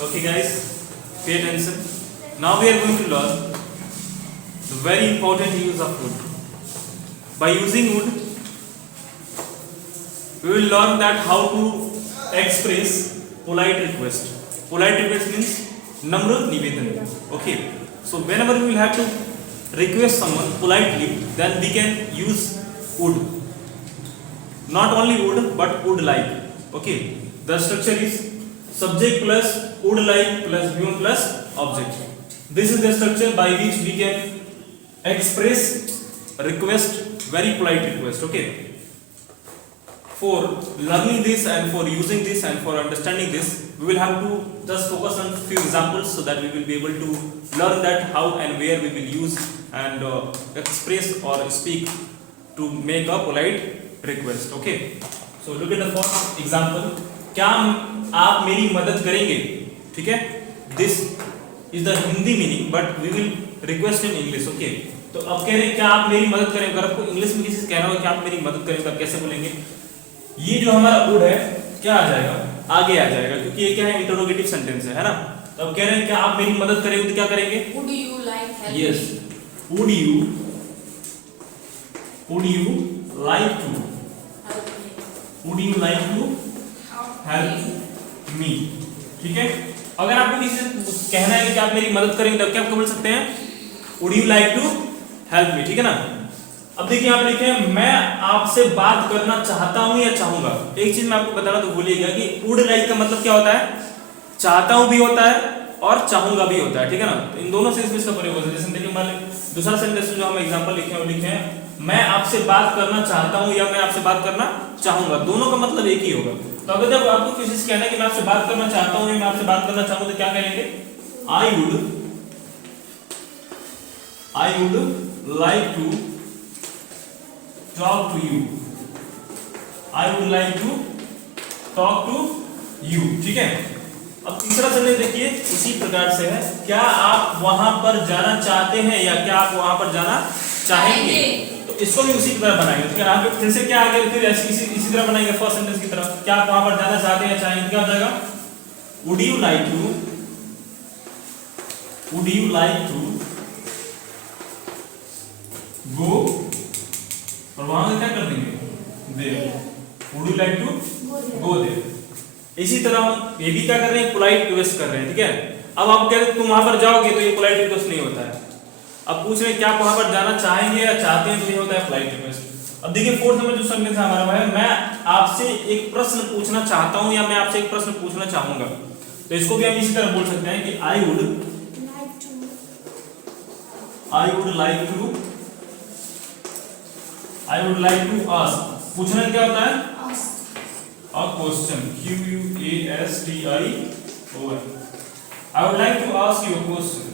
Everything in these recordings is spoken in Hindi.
Okay guys, pay attention. Now we are going to learn the very important use of wood. By using wood, we will learn that how to express polite request. Polite request means namra nivedan. Okay. So whenever we will have to request someone politely, then we can use would. Not only would but would like. Okay. The structure is subject plus would like plus be plus object. This is the structure by which we can express request, very polite request. Okay. For learning this and for using this and for understanding this, we will have to just focus on few examples so that we will be able to learn that how and where we will use and express or speak to make a polite request. Okay. So look at the first example. क्या आप मेरी मदद करेंगे? ठीक है. This is the Hindi meaning, but we will request in English. Okay. तो अब कह रहे हैं क्या आप मेरी मदद करेंगे? अगर आपको इंग्लिश में किसी से कहना हो कि आप मेरी मदद करेंगे, तो आप कैसे बोलेंगे? ये जो हमारा वुड है क्या आ जाएगा? आगे आ जाएगा, क्योंकि ये क्या है? इंटरोगेटिव सेंटेंस है ना? तो अब कह रहे हैं क्या आप मेरी मदद करेंगे, तो क्या करेंगे? Would you like help? Yes. Would you like to? Would you like to help me? ठीक है. अगर आपको किसी से कहना है कि आप मेरी मदद करेंगे, तब क्या आप बोल सकते हैं? Would you like to help me? ठीक है ना. अब देखिए यहाँ पे लिखे हैं मैं आपसे बात करना चाहता हूं या चाहूंगा. एक चीज मैं आपको बताना तो भूलिएगा कि would like का मतलब क्या होता है? चाहता हूं भी होता है और चाहूंगा भी होता है. ठीक है ना. इन दोनों से इसका प्रयोग होता है. जैसे देखिए मान लीजिए दूसरा सेंटेंस जो हम एग्जांपल लिखे हैं वो लिखे हैं मैं आपसे बात करना चाहता हूं या मैं आपसे बात करना चाहूंगा. दोनों का मतलब एक ही होगा. तो अगर जब आपको किसी से कहना है कि मैं आपसे बात करना चाहता हूं या मैं आपसे बात करना चाहूंगा, तो क्या कहेंगे? I would like to talk to you. I would like to talk to you. ठीक है. अब तीसरा सेंटेंस देखिए इसी प्रकार से है. क्या आप वहां पर जाना चाहते हैं या क्या आप वहां पर जाना चाहेंगे? तो इसको भी उसी तरह बनाएंगे. ठीक है. यहाँ पे फिर से क्या आगे फिर इसी तरह बनाएंगे फर्स्ट सेंटेंस की तरह. क्या आप वहां पर जाना चाहते हैं या चाहेंगे? क्या हो जाएगा? Would you like to go? और वहां से क्या कर देंगे? there. Would you like to go there? इसी तरह हम ये भी क्या कर रहे हैं? पोलाइट रिक्वेस्ट कर रहे हैं. ठीक है. अब आप कह रहे तुम वहां पर जाओगे, तो ये पोलाइट रिक्वेस्ट नहीं होता है. अब पूछ रहे हैं क्या आप वहां पर जाना चाहेंगे या चाहते हैं, तो ये होता है पोलाइट रिक्वेस्ट. अब देखिए फोर्थ नंबर जो सेंटेंस है हमारा है मैं आपसे एक प्रश्न पूछना चाहता हूं या मैं आपसे एक प्रश्न पूछना चाहूंगा. तो इसको भी हम इसी तरह बोल सकते हैं कि I would like to ask. पूछना क्या होता है? A question. QUASTION. I would like to ask you a question.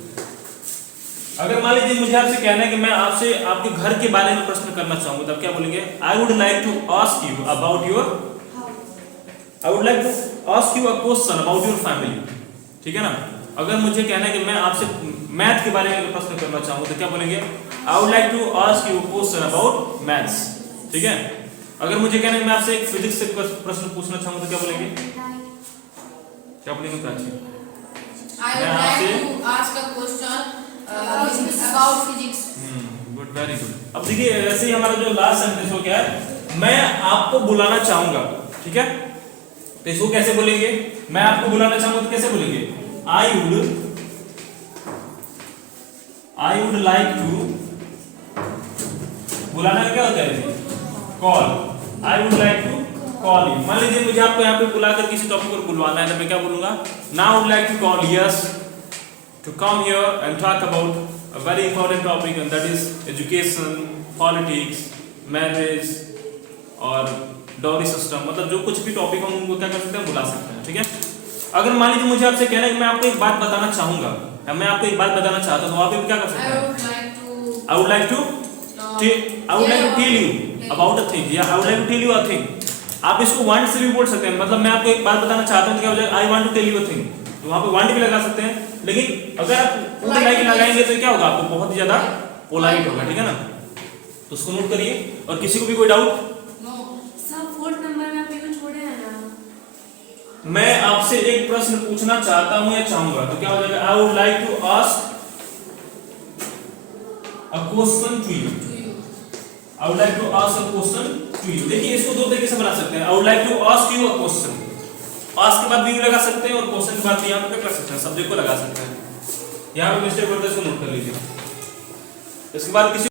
अगर मान लीजिए मुझे आपसे कहना है कि मैं आपसे आपके घर के बारे में प्रश्न करना चाहूंगा, तब क्या बोलेंगे? I would like to ask you a question about your family. ठीक है ना. अगर मुझे कहना है कि मैं आपसे मैथ के बारे में प्रश्न करना चाहूंगा, तो क्या बोलेंगे? I would like to ask you a question about maths. ठीक है. अगर मुझे कहना है कि मैं आपसे एक फिजिक्स से प्रश्न पूछना चाहूंगा, तो क्या बोलेंगे? क्या बोलेंगे Prachi? I would like to ask a question about physics. Good, very good. अब देखिए वैसे ही हमारा जो लास्ट सेंटेंस हो क्या है? मैं आपको बुलाना चाहूंगा. ठीक है. तो इसको कैसे बोलेंगे? मैं आपको बुलाना चाहूंगा तो कैसे बोलेंगे? I would like to. बुलाना क्या होता है? Call. I would like to call you. मान लीजिए मुझे आपको यहाँ पे बुलाकर किसी टॉपिक पर बुलवाना है, तो मैं क्या बोलूंगा? Now I would like to call yes to come here and talk about a very important topic, and that is education, politics, marriage और डॉरी सिस्टम. मतलब जो कुछ भी टॉपिक हम उनको क्या कर सकते हैं? बुला सकते हैं. ठीक है. अगर मान लीजिए मुझे आपसे कहना है कि मैं आपको एक बात बताना चाहूंगा या मैं आपको एक बात बताना चाहता हूं, तो वहां पे भी क्या कर सकते हैं? I would like to tell you about a thing. I would like to tell you a thing. आप इसको want से भी बोल सकते हैं. मतलब मैं आपको एक बात बताना चाहता हूं, तो क्या हो जाएगा? I want to tell you a thing. तो वहां पे want भी लगा सकते हैं. लेकिन अगर आप would like लगाएंगे तो क्या होगा? आपको बहुत ही ज्यादा पोलाइट होगा. ठीक है ना. तो उसको नोट करिए. और किसी को भी कोई डाउट? मैं आपसे एक प्रश्न पूछना चाहता हूं या चाहूंगा तो क्या हो जाएगा? I would like to ask a question to you. I would like to ask a question to you. देखिए इसको दो तरीके से बना सकते हैं। I would like to ask you a question, ask के बाद भी लगा सकते हैं और क्वेश्चन के बाद भी यहां पे कर सकते हैं, सब्जेक्ट को लगा सकते हैं। यहां पे मिस्टेक करते हैं इसको नोट कर लीजिए। इसके बाद किसी